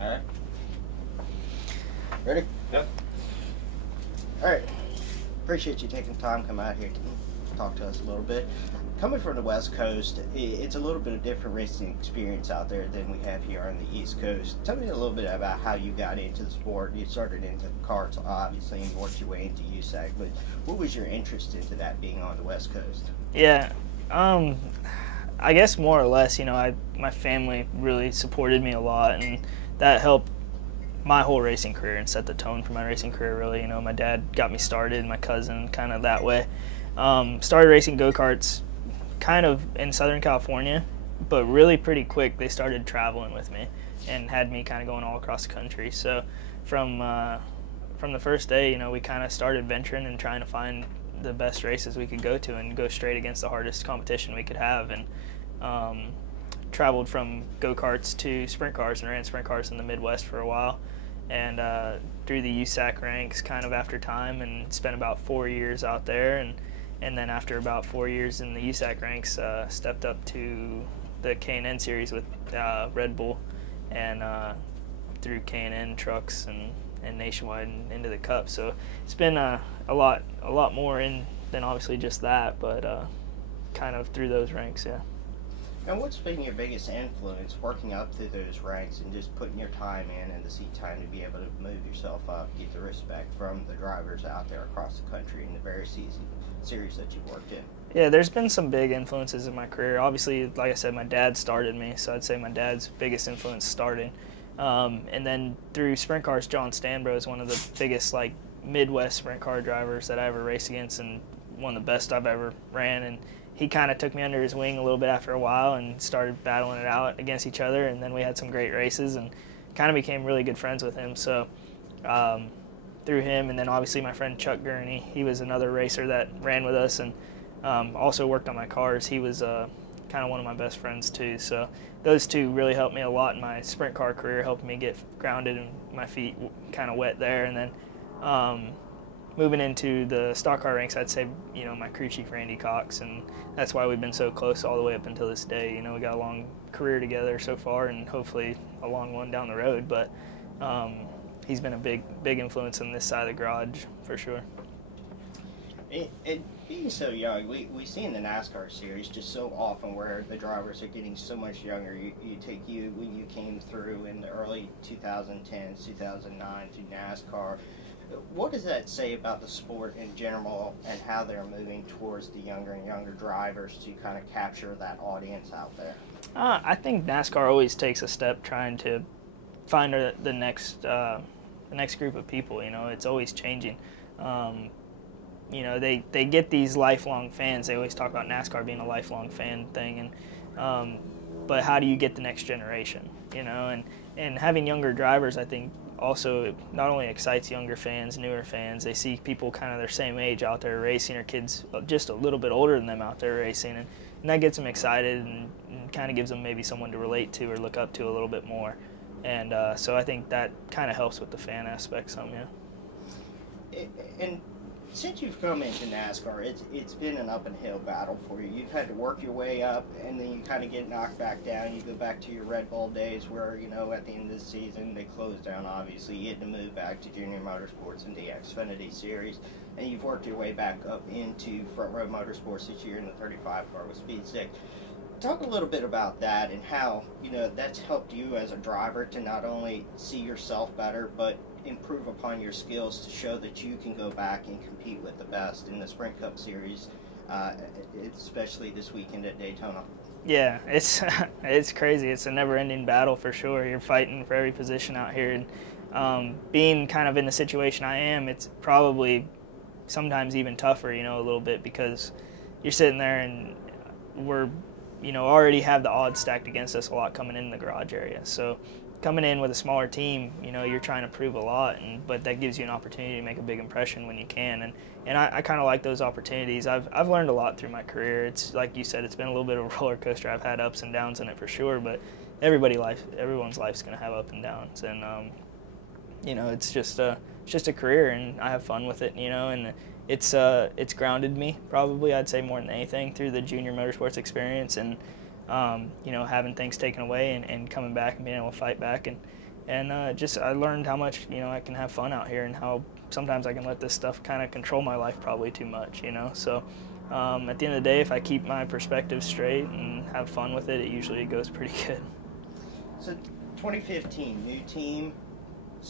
All right. Ready? Yep. All right. Appreciate you taking time to come out here to talk to us a little bit. Coming from the West Coast, it's a little bit of different racing experience out there than we have here on the East Coast. Tell me a little bit about how you got into the sport. You started into karts, obviously, and worked your way into USAC, but what was your interest into that being on the West Coast? Yeah, I guess more or less, you know, my family really supported me a lot, and that helped my whole racing career and set the tone for my racing career, really. You know, my dad got me started, my cousin, kind of that way. Started racing go-karts kind of in Southern California, but really pretty quick they started traveling with me and had me kind of going all across the country. So from the first day, you know, we kind of started venturing and trying to find the best races we could go to and go straight against the hardest competition we could have. And traveled from go-karts to sprint cars and ran sprint cars in the Midwest for a while, and through the USAC ranks kind of after time, and spent about 4 years out there, and then after about 4 years in the USAC ranks, stepped up to the K&N series with Red Bull, and through K&N trucks and nationwide and into the Cup. So it's been a lot more in than obviously just that, but kind of through those ranks, yeah. And what's been your biggest influence working up through those ranks and just putting your time in and the seat time to be able to move yourself up, get the respect from the drivers out there across the country in the various series that you've worked in? Yeah, there's been some big influences in my career. Obviously, like I said, my dad started me, so I'd say my dad's biggest influence starting. And then through sprint cars, John Stanbro is one of the biggest like Midwest sprint car drivers that I ever raced against, and one of the best I've ever ran. And he kind of took me under his wing a little bit after a while and started battling it out against each other, and then we had some great races and kind of became really good friends with him. So through him, and then obviously my friend Chuck Gurney, he was another racer that ran with us and also worked on my cars. He was kind of one of my best friends too. So those two really helped me a lot in my sprint car career, helped me get grounded and my feet kind of wet there. And then moving into the stock car ranks, I'd say, you know, my crew chief Randy Cox, and that's why we've been so close all the way up until this day. You know, we got a long career together so far, and hopefully a long one down the road. But he's been a big influence in this side of the garage for sure. And being so young, we see in the NASCAR series just so often where the drivers are getting so much younger. You take when you came through in the early 2010s, 2009 to NASCAR. What does that say about the sport in general and how they're moving towards the younger and younger drivers to kind of capture that audience out there? I think NASCAR always takes a step trying to find the next group of people. You know, it's always changing. You know, they get these lifelong fans. They always talk about NASCAR being a lifelong fan thing, and but how do you get the next generation? You know, and having younger drivers, I think, also not only excites younger fans, newer fans. They see people kind of their same age out there racing, or kids just a little bit older than them out there racing, and that gets them excited and kind of gives them maybe someone to relate to or look up to a little bit more. And so I think that kind of helps with the fan aspect some, yeah. And since you've come into NASCAR, it's been an up and hill battle for you. You've had to work your way up, and then you kind of get knocked back down. You go back to your Red Bull days where, you know, at the end of the season, they closed down, obviously. You had to move back to Junior Motorsports and the Xfinity Series, and you've worked your way back up into Front Row Motorsports this year in the 35 car with Speed Stick. Talk a little bit about that and how, you know, that's helped you as a driver to not only see yourself better, but improve upon your skills to show that you can go back and compete with the best in the Sprint Cup Series, especially this weekend at Daytona. Yeah, it's crazy. It's a never-ending battle for sure. You're fighting for every position out here, and being kind of in the situation I am, it's probably sometimes even tougher, you know, a little bit, because you're sitting there and we're, you know, already have the odds stacked against us a lot coming in the garage area. So coming in with a smaller team, you know, you're trying to prove a lot, but that gives you an opportunity to make a big impression when you can. And I kind of like those opportunities. I've learned a lot through my career. It's like you said, it's been a little bit of a roller coaster. I've had ups and downs in it for sure, but everyone's life's going to have up and downs. And you know, it's just a career, and I have fun with it, you know, and it's grounded me probably, I'd say, more than anything, through the junior motorsports experience, and you know, having things taken away and coming back and being able to fight back And just I learned how much, you know, I can have fun out here, and how sometimes I can let this stuff kind of control my life probably too much, you know. So at the end of the day, if I keep my perspective straight and have fun with it, it usually goes pretty good. So 2015, new team.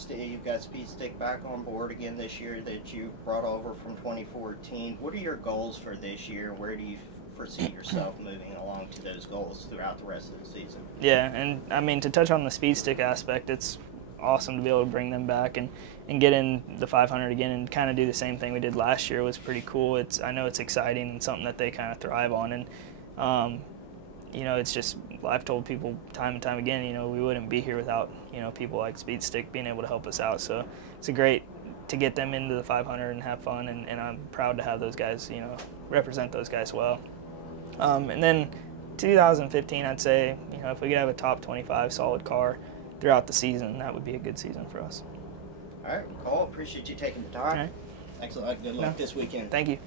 You've got Speed Stick back on board again this year that you brought over from 2014. What are your goals for this year? Where do you foresee yourself moving along to those goals throughout the rest of the season? Yeah, and I mean, to touch on the Speed Stick aspect, it's awesome to be able to bring them back and get in the 500 again and kind of do the same thing we did last year. It was pretty cool. I know it's exciting and something that they kind of thrive on, and you know, it's just, I've told people time and time again, you know, we wouldn't be here without, you know, people like Speed Stick being able to help us out. So it's great to get them into the 500 and have fun, and I'm proud to have those guys, you know, represent those guys well. And then 2015, I'd say, you know, if we could have a top 25 solid car throughout the season, that would be a good season for us. All right, Cole, appreciate you taking the time. All right. Thanks a lot. Good luck this weekend. Thank you.